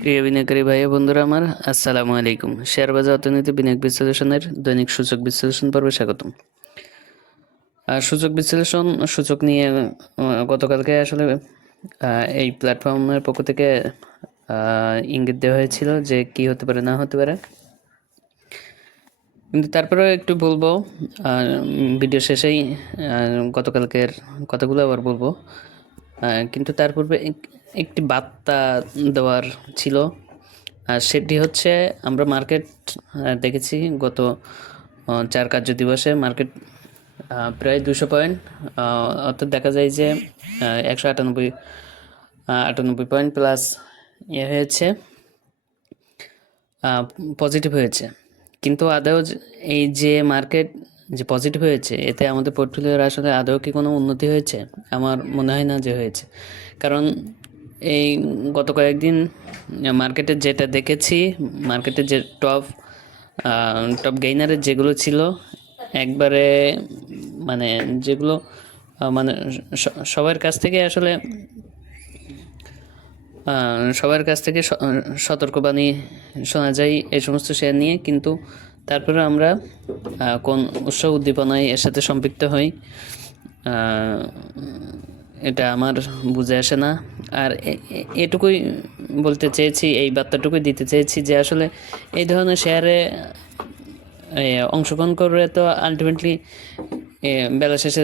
প্রিয় বিনিয়োগকারী ভাই বন্ধুরা আমার, আসসালামু আলাইকুম। শেয়ার বাজার অর্থনীতি বিনিয়োগ বিশ্লেষণের দৈনিক সূচক বিশ্লেষণ পর্বে স্বাগতম। আর সূচক বিশ্লেষণ, সূচক নিয়ে গতকালকে আসলে এই প্ল্যাটফর্মের পক্ষ থেকে ইঙ্গিত দেওয়া হয়েছিল যে কি হতে পারে, না হতে পারে। কিন্তু তারপরেও একটু বলব ভিডিও শেষেই গতকালকের কথাগুলো আবার বলব। কিন্তু তার পূর্বে একটি বার্তা দেওয়ার ছিল। আর সেটি হচ্ছে, আমরা মার্কেট দেখেছি গত চার কার্য দিবসে মার্কেট প্রায় দুশো পয়েন্ট অর্থাৎ দেখা যায় যে একশো আটানব্বই আটানব্বই পয়েন্ট প্লাস ইয়ে হয়েছে পজিটিভ হয়েছে। কিন্তু আদৌ এই যে মার্কেট যে পজিটিভ হয়েছে, এতে আমাদের পোর্টফোলিওর আসলে আদৌ কি কোনো উন্নতি হয়েছে? আমার মনে হয় না যে হয়েছে। কারণ এই গত কয়েকদিন মার্কেটে যেটা দেখেছি মার্কেটে যে টপ টপ গেইনারের যেগুলো ছিল, একবারে মানে যেগুলো মানে সবার কাছ থেকে আসলে সবার কাছ থেকে সতর্কবাণী শোনা যায় এই সমস্ত শেয়ার নিয়ে। কিন্তু তারপরে আমরা কোন উৎসব উদ্দীপনায় এর সাথে সম্পৃক্ত হই এটা আমার বুঝে আসে না। আর এটুকুই বলতে চেয়েছি, এই বার্তাটুকুই দিতে চেয়েছি যে আসলে এই ধরনের শেয়ারে অংশগ্রহণ করে তো আলটিমেটলি বেলা শেষে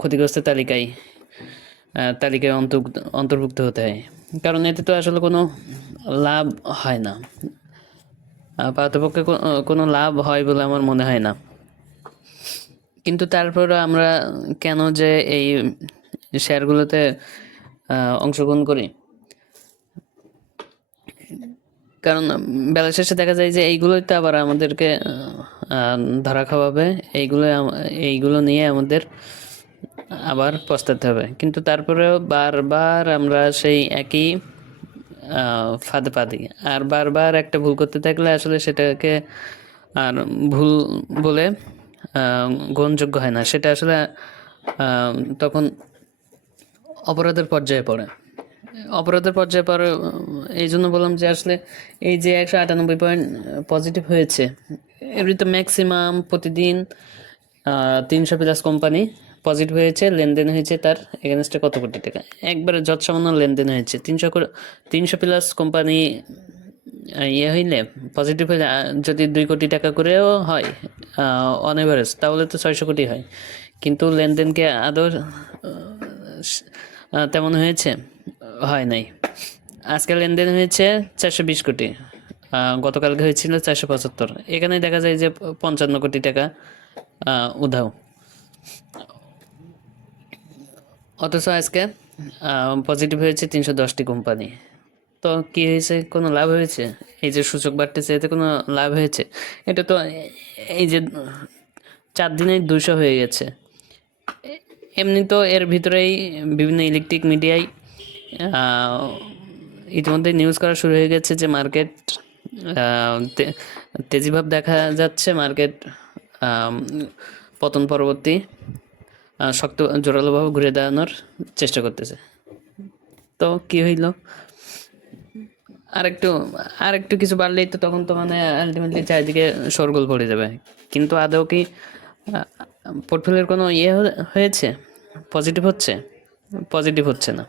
ক্ষতিগ্রস্ত তালিকায় তালিকায় অন্তর্ভুক্ত অন্তর্ভুক্ত হতে হয়। কারণ এতে তো আসলে কোনো লাভ হয় না। পাতপক্ষে কোনো লাভ হয় বলে আমার মনে হয় না। কিন্তু তারপরে আমরা কেন যে এই শেয়ারগুলোতে অংশগ্রহণ করি। কারণ বেলা শেষে দেখা যায় যে এইগুলোই তো আবার আমাদেরকে ধরা খাওয়াবে। এইগুলো এইগুলো নিয়ে আমাদের আবার পস্তাতে হবে। কিন্তু তারপরেও বারবার আমরা সেই একই ফাঁদে পা দিই। আর বারবার একটা ভুল করতে থাকলে আসলে সেটাকে আর ভুল বলে গ্রহণযোগ্য হয় না। সেটা আসলে তখন অপরাধের পর্যায়ে পড়ে। অপরাধের পর্যায়ে পড়ে, এই জন্য বললাম যে আসলে এই যে একশো আটানব্বই পয়েন্ট পজিটিভ হয়েছে এমনি তো ম্যাক্সিমাম প্রতিদিন তিনশো প্লাস কোম্পানি পজিটিভ হয়েছে, লেনদেন হয়েছে তার এগেনস্টে কত কোটি টাকা? একবারে যত সামান্য লেনদেন হয়েছে, তিনশো তিনশো প্লাস কোম্পানি ইয়ে হইলে পজিটিভ হইলে যদি দুই কোটি টাকা করেও হয় অন এভারেজ তাহলে তো ছয়শো কোটি হয়। কিন্তু লেনদেনকে আদৌ তেমন হয়েছে? হয় নাই। আজকে লেনদেন হয়েছে চারশো বিশ কোটি। গতকালকে হয়েছিল চারশো পঁচাত্তর। এখানে দেখা যায় যে পঞ্চান্ন কোটি টাকা উধাও। অথচ আজকে পজিটিভ হয়েছে তিনশো দশটি কোম্পানি। তো কি হয়েছে? কোনো লাভ হয়েছে? এই যে সূচক বাড়তেছে, এতে কোনো লাভ হয়েছে? এটা তো এই যে চার দিনে দুশো হয়ে গেছে। এমনি তো এর ভিতরেই বিভিন্ন ইলেকট্রিক মিডিয়ায় ইতিমধ্যে নিউজ করা শুরু হয়ে গেছে যে মার্কেট তেজিভাব দেখা যাচ্ছে। মার্কেট পতন পরবর্তী শক্ত জোরালোভাবে ঘুরে দাঁড়ানোর চেষ্টা করতেছে। তো কি হইল? আরেকটু আরেকটু কিছু বাড়লেই তো তখন তো মানে আলটিমেটলি চারিদিকে সরগোল পড়ে যাবে। কিন্তু আদৌ কি পোর্টফোলিওর কোনো ইয়ে হয়ে- হয়েছে? পজিটিভ হচ্ছে? পজিটিভ হচ্ছে না।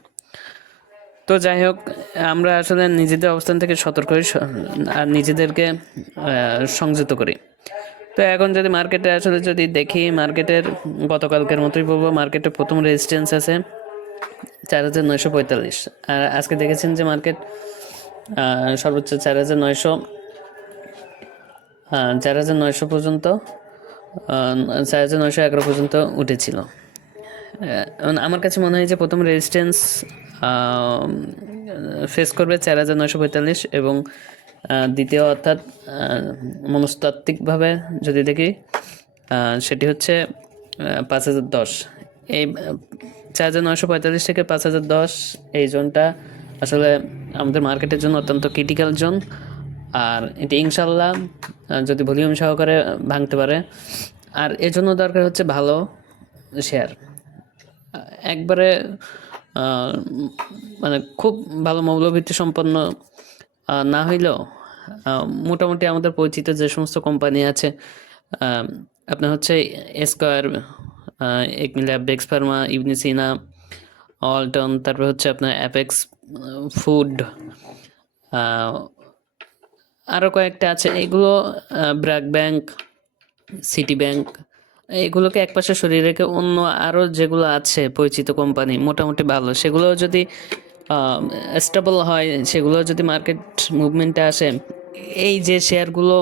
তো যাই হোক, আমরা আসলে নিজেদের অবস্থান থেকে সতর্ক হই আর নিজেদেরকে সংযত করি। তো এখন যদি মার্কেটে আসলে যদি দেখি মার্কেটের গতকালকের মতোই বলব মার্কেটে প্রথম রেজিস্ট্যান্স আছে চার হাজার নয়শো পঁয়তাল্লিশ। আর আজকে দেখেছেন যে মার্কেট সর্বোচ্চ চার হাজার নয়শো চার হাজার নয়শো পর্যন্ত চার হাজার এগারো পর্যন্ত উঠেছিল। আমার কাছে মনে হয় যে প্রথম রেজিস্ট্যান্স ফেস করবে চার হাজার নয়শো পঁয়তাল্লিশ এবং দ্বিতীয় অর্থাৎ মনস্তাত্ত্বিকভাবে যদি দেখি সেটি হচ্ছে পাঁচ হাজার দশ। এই, চার হাজার নয়শো পঁয়তাল্লিশ থেকে পাঁচ হাজার দশ এই জোনটা আসলে আমাদের মার্কেটের জন্য অত্যন্ত ক্রিটিক্যাল জোন। আর এটি ইনশাল্লাহ যদি ভলিউম সহকারে ভাঙতে পারে। আর এর জন্য দরকার হচ্ছে ভালো শেয়ার একবারে মানে খুব ভালো মৌলভিত্তি সম্পন্ন না হইলেও মোটামুটি আমাদের পরিচিত যে সমস্ত কোম্পানি আছে আপনার হচ্ছে স্কোয়ার একমিলিয়া বেক্স ফার্মা ইবনিসিনা অল্টন তারপর হচ্ছে আপনার অ্যাপেক্স ফুড আরও কয়েকটা আছে। এগুলো ব্র্যাক ব্যাংক, সিটি ব্যাংক, এগুলোকে একপাশে সরিয়ে রেখে অন্য আরও যেগুলো আছে পরিচিত কোম্পানি, মোটামুটি ভালো। সেগুলো যদি স্টেবল হয়, সেগুলো যদি মার্কেট মুভমেন্টে আসে, এই যে শেয়ারগুলো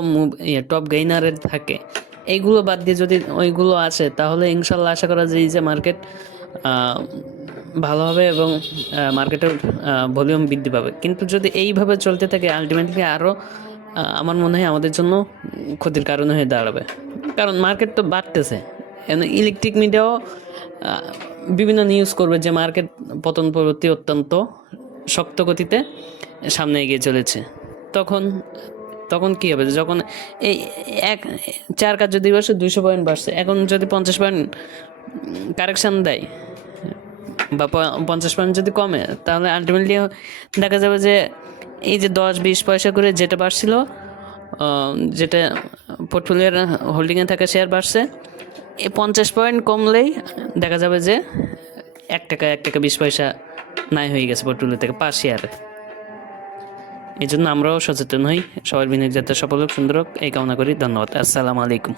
টপ গেইনারের থাকে, এইগুলো বাদ দিয়ে যদি ওইগুলো আসে, তাহলে ইনশাল্লাহ আশা করা যায় যে মার্কেট ভালো হবে এবং মার্কেটের ভলিউম বৃদ্ধি পাবে। কিন্তু যদি এইভাবে চলতে থাকে আলটিমেটলি আরও আমার মনে হয় আমাদের জন্য ক্ষতির কারণ হয়ে দাঁড়াবে। কারণ মার্কেট তো বাড়তেছে। ইলেকট্রিক মিডিয়াও বিভিন্ন নিউজ করবে যে মার্কেট পতন প্রবৃত্তি অত্যন্ত শক্ত গতিতে সামনে এগিয়ে চলেছে। তখন তখন কি হবে? যখন এই এক, চার কার্য দিবসে দুইশো পয়েন্ট বাড়ছে। এখন যদি পঞ্চাশ পয়েন্ট কারেকশান দেয় বা পঞ্চাশ পয়েন্ট যদি কমে, তাহলে আলটিমেটলি দেখা যাবে যে এই যে দশ বিশ পয়সা করে যেটা বাড়ছিল যেটা পোর্টফোলিওর হোল্ডিংয়ে থাকা শেয়ার বাড়ছে, এই পঞ্চাশ পয়েন্ট কমলেই দেখা যাবে যে এক টাকা এক টাকা বিশ পয়সা নাই হয়ে গেছে পোর্টফোলিও থেকে পাঁচ শেয়ারে এই জন্য আমরাও সচেতন হই, সবার বিনিয়োগ যাতে সফল হোক, সুন্দর হোক, এই কামনা করি, ধন্যবাদ, আসসালামু আলাইকুম।